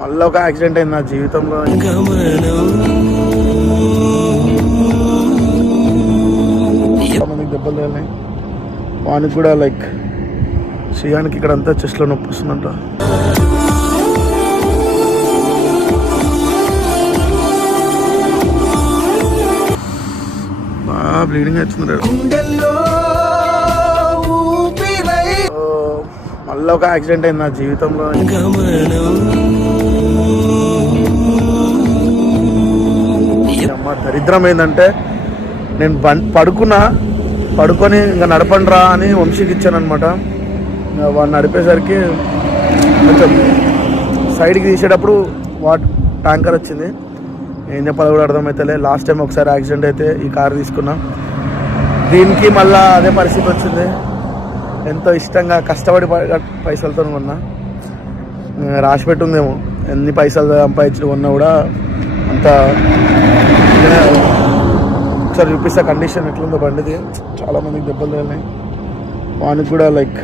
మళ్ళీ ఒక యాక్సిడెంట్ అయింది నా జీవితంలో. మందికి దెబ్బలు తగిలినాయి. వానికి కూడా లైక్ శ్రీయానికి ఇక్కడ అంతా చెస్ట్లో నొప్పి వస్తుందంట. బాగా బ్లీడింగ్ అవుతుంది. మళ్ళీ ఒక యాక్సిడెంట్ అయింది నా జీవితంలో. అమ్మ దరిద్రం ఏంటంటే నేను పడుకొని ఇంకా నడపండి రా అని వంశీకి ఇచ్చాను అనమాట. వాడు నడిపేసరికి కొంచెం సైడ్కి తీసేటప్పుడు ట్యాంకర్ వచ్చింది. ఏం చెప్పాలో కూడా అర్థమవుతలే. లాస్ట్ టైం ఒకసారి యాక్సిడెంట్ అయితే ఈ కారు తీసుకున్నా, దీనికి మళ్ళీ అదే పరిస్థితి వచ్చింది. ఎంతో ఇష్టంగా కష్టపడి పైసలతో కొన్నా. రాసి పెట్టుందేమో ఎన్ని పైసలు సంపాదించి కొన్నా కూడా అంత. ఒకసారి చూపిస్తా కండిషన్ ఎట్లుందో బండిది. చాలామందికి దెబ్బలు తగిలినాయి. వానికి కూడా లైక్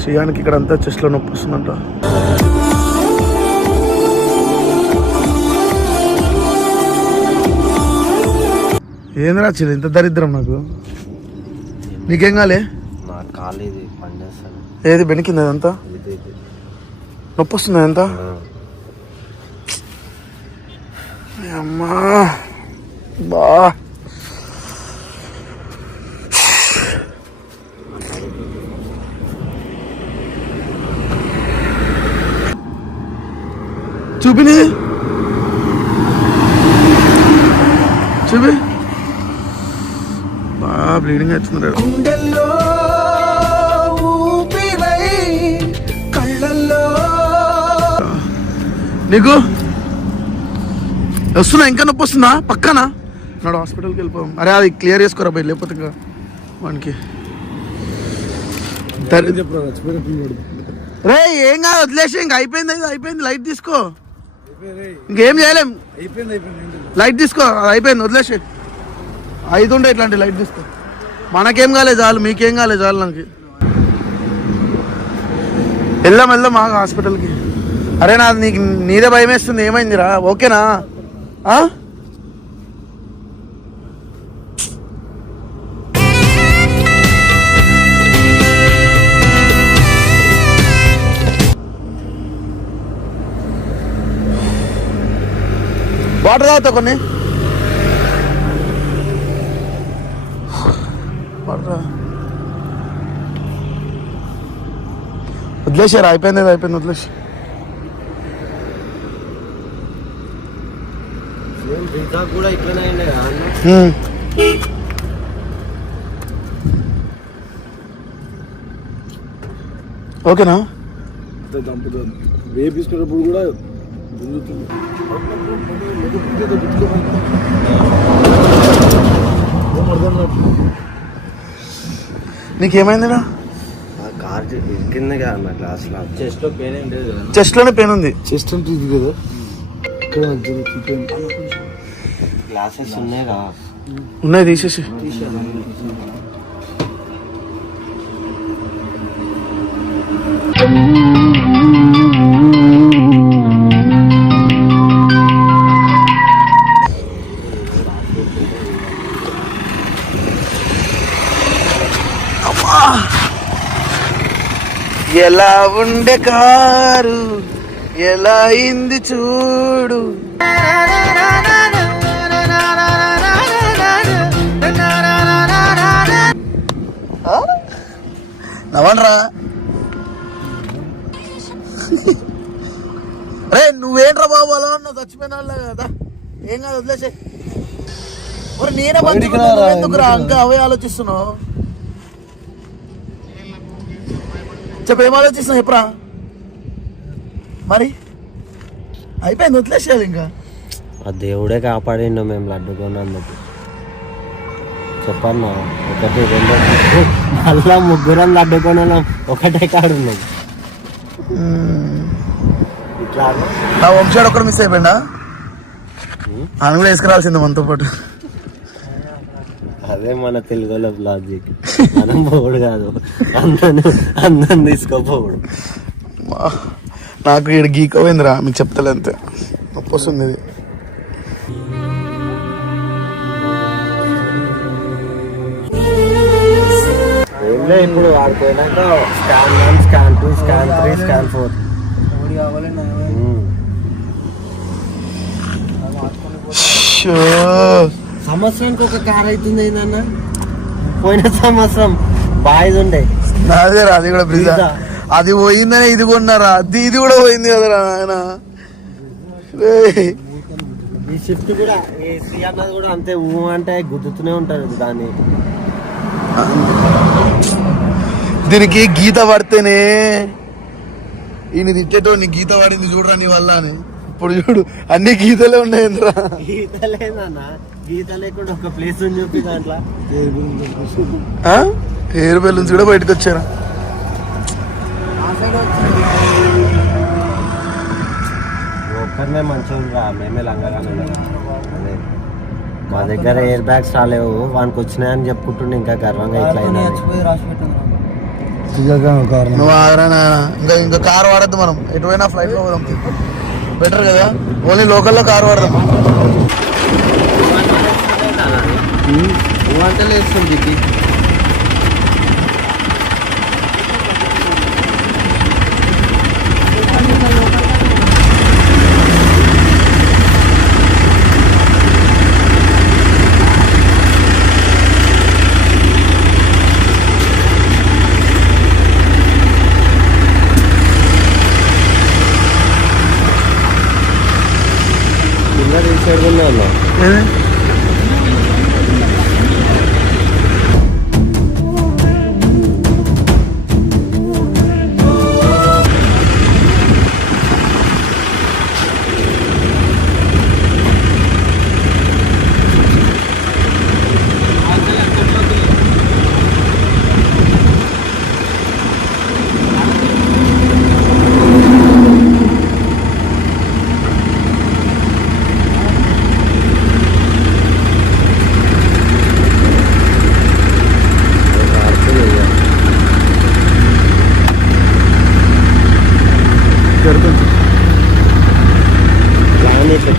శ్రీయానికి ఇక్కడ అంతా చెస్ట్లో నొప్పి వస్తుందంట. ఏంది రాచింది ఇంత దరిద్రం నాకు? నీకేం కాలే? ఏది బెనికింది అదంతా? నొప్పి వస్తుంది అదంతా? అమ్మా బా చూపిని చూపి. బాగా బ్లీడింగ్ అవుతుంది. నీకు వస్తున్నా ఇంకా నొప్పి వస్తుందా? పక్కనా నాడు హాస్పిటల్కి వెళ్ళిపోయాం. అరే అది క్లియర్ చేసుకోరా బయట, లేకపోతే ఇంకా వానికి రే ఏం కాదు వదిలేసి. ఇంకా అయిపోయింది, అయిపోయింది. లైట్ తీసుకో, ఇంకేం చేయలేం. లైట్ తీసుకో, అయిపోయింది వదిలేసి. 5 ఉండే ఇట్లాంటి లైట్ తీసుకో. మనకేం కాలేదు చాలు, మీకేం కాలేదు చాలు. నాకు వెళ్దాం మా హాస్పిటల్కి. అరే నీకు నీదే భయం వేస్తుంది. ఏమైందిరా? ఓకేనా? వాటర్ తాగుతా కొన్ని. వదిలేసారు, అయిపోయింది వదిలేసి. ఓకేనా? వేపించుకున్నప్పుడు కూడా నీకేమైందిరా? చెస్ట్లోనే పెయిన్ ఉంది. చెస్ట్ అంటే ఇది కదా, గ్లాసెస్ ఉన్నాయి తీసేసి. ఎలా ఉండే కారు ఎలా అయింది చూడు. నవ్వండ్రా రే. నువ్వేంట్రా బాబు అలా ఉన్నావు? చచ్చిపోయిన వాళ్ళ కదా. ఏం కాదు వదిలేసే. నేనే ఎందుకురా ఇంకా అవే ఆలోచిస్తున్నావు? చెప్పు, ఏం ఆలోచిస్తున్నావు? ఎప్పుడా మరి అయిపోయింది వదిలేసేది. ఇంకా ఆ దేవుడే కాపాడిండు మేము లడ్డు కొన్నందుకు. చెప్పన్నా, 1 2 మళ్ళా ముగ్గురం లడ్డు కొన్నాం, ఒకటే కాడున్నాం. ఇట్లా నా వంశాడు ఒక్కడు మిస్ అయిపోయిందా? ఆయన కూడా వేసుకురాల్సింది మనతో పాటు. అదే మన తెలుగులో లాజిక్. మనం పోడు కాదు, అందరిని తీసుకోపోడు. నాకు ఇక్కడ గీకపోయిందిరా, మీకు చెప్తలే అంతే. నొప్పి వస్తుంది ఇది. ఏంలే ఇప్పుడు వాడిపోయినాక scan 1, scan 2, scan 3, scan 4. Show. సంవత్సరానికి ఒక కార్ అవుతుంది ఏందన్న. పోయిన సంవత్సరం బాయ్స్ ఉండే నాదేరా, అది కూడా బ్రిజా. అది పోయిందనే ఇది కొన్నారా, ఇది కూడా పోయింది కదరా ఆయన. ఈ షిఫ్ట్ కూడా ఏసీ అన్నది కూడా అంతే, ఊ అంటే గుద్దుతూనే ఉంటారు దాన్ని. దీనికి గీత పడితేనే ఈయన తిట్టేటోని, గీత పడింది చూడరా నీ వల్ల అని. ఇప్పుడు చూడు అన్ని గీతలే ఉన్నాయంద్రా. గీత లేదన్న, గీత లేకుండా ఒక ప్లేస్ అని చెప్పి దాంట్లో హెయిర్ బెలూన్స్ కూడా బయటకు వచ్చారా. ఒక్కరినే మంచిగా ఉందిరా, మేమే లంగానే. అదే మా దగ్గర ఎయిర్ బ్యాగ్స్ రాలేవు, వానికి వచ్చినాయని చెప్పుకుంటుండే ఇంకా గర్వంగా ఇట్లా అయినా. నువ్వు ఆగరా నాయన. ఇంకా కార్ వాడద్దు మనం, ఎటువైనా ఫ్లైట్ లో పోదాం బెటర్ కదా. ఓన్లీ లోకల్లో కార్ వాడదాం. వంటలు వేస్తుంది.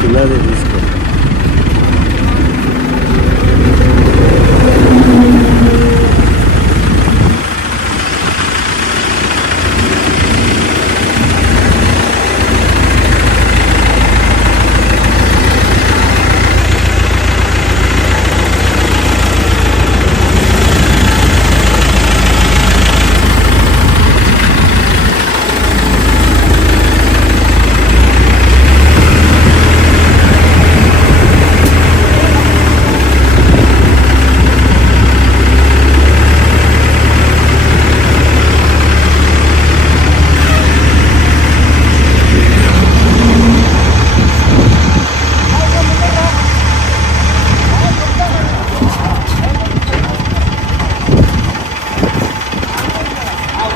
కింద తీసుకో.